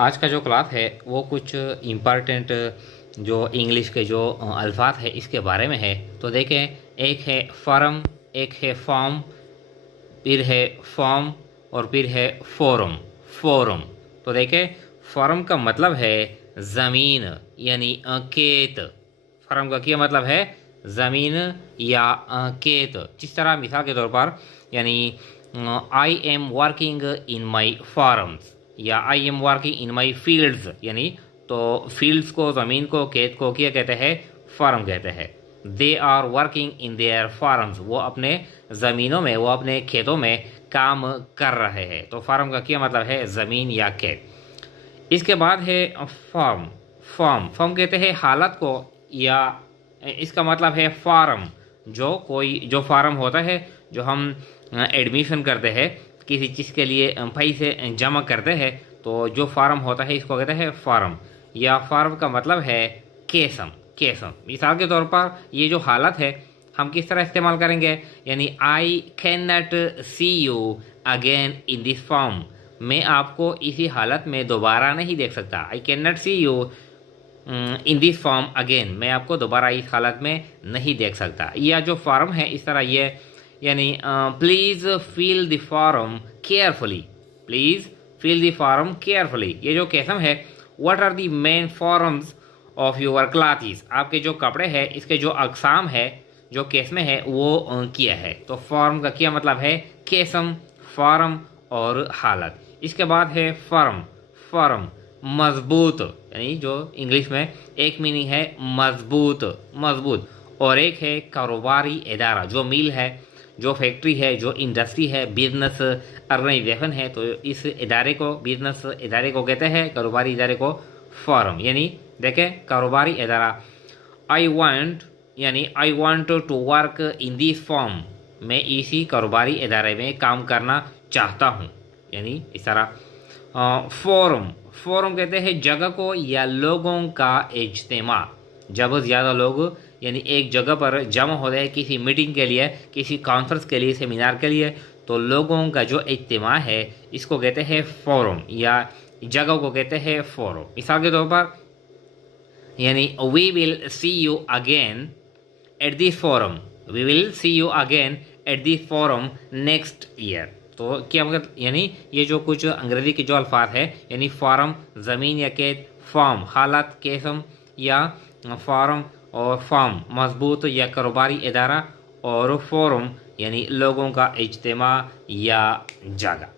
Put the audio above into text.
आज का जो क्लास है वो कुछ इम्पॉर्टेंट जो इंग्लिश के जो अल्फाज है इसके बारे में है। तो देखें, एक है फर्म, एक है फॉर्म, फिर है फॉर्म और फिर है फोरम। फोरम तो देखें, फर्म का मतलब है ज़मीन यानी खेत। फर्म का क्या मतलब है? ज़मीन या खेत। जिस तरह मिसाल के तौर पर यानी I am working in my farms या I am working in my fields, यानी तो फील्ड्स को, ज़मीन को, खेत को क्या कहते हैं? फार्म कहते हैं। They are working in their farms, वो अपने ज़मीनों में, वो अपने खेतों में काम कर रहे हैं। तो फार्म का क्या मतलब है? ज़मीन या खेत। इसके बाद है फॉर्म। फॉर्म फॉर्म कहते हैं हालत को, या इसका मतलब है फार्म। जो फार्म होता है, जो हम एडमिशन करते हैं किसी चीज़ के लिए, पैसे जमा करते हैं, तो जो फार्म होता है इसको कहते हैं फार्म। या फार्म का मतलब है केसम। केसम मिसाल के तौर पर ये जो हालत है हम किस तरह इस्तेमाल करेंगे? यानी I can not see you again in this form, मैं आपको इसी हालत में दोबारा नहीं देख सकता। I can not see you in this form again, मैं आपको दोबारा इस हालत में नहीं देख सकता। या जो फॉर्म है इस तरह ये, यानी please fill the form carefully. Please fill the form carefully. ये जो केसम है, what are the main forms of your clothes, आपके जो कपड़े हैं इसके जो अकसाम है, जो केस में है वो किया है। तो फॉर्म का क्या मतलब है? केसम, फॉर्म और हालत। इसके बाद है फर्म। फर्म मजबूत, यानी जो इंग्लिश में एक मीनिंग है मजबूत, मजबूत। और एक है कारोबारी इदारा, जो मिल है, जो फैक्ट्री है, जो इंडस्ट्री है, बिजनेस ऑर्गेनाइजेशन है, तो इस इदारे को, बिजनेस इदारे को कहते हैं, कारोबारी इदारे को फर्म। यानी देखें, कारोबारी इदारा। आई वांट, यानी I want to work in this form, मैं इसी कारोबारी इदारे में काम करना चाहता हूँ, यानी इस तरह। फोरम। फोरम कहते हैं जगह को या लोगों का इज्तिमा। जब ज़्यादा लोग यानी एक जगह पर जमा हो रहे हैं किसी मीटिंग के लिए, किसी कॉन्फ्रेंस के लिए, सेमिनार के लिए, तो लोगों का जो इज्तिमा है इसको कहते हैं फोरम, या जगह को कहते हैं फोरम। मिसाल के तौर पर यानी we will see you again at this forum, we will see you again at this forum next year. तो क्या मतलब, यानी ये जो कुछ अंग्रेजी के जो अल्फाज है, यानी फार्म ज़मीन या खेत, फॉर्म हालत, केसम या फार्म, और फॉर्म मजबूत या कारोबारी इदारा, और फोरम यानी लोगों का इज्तिमा या जगह।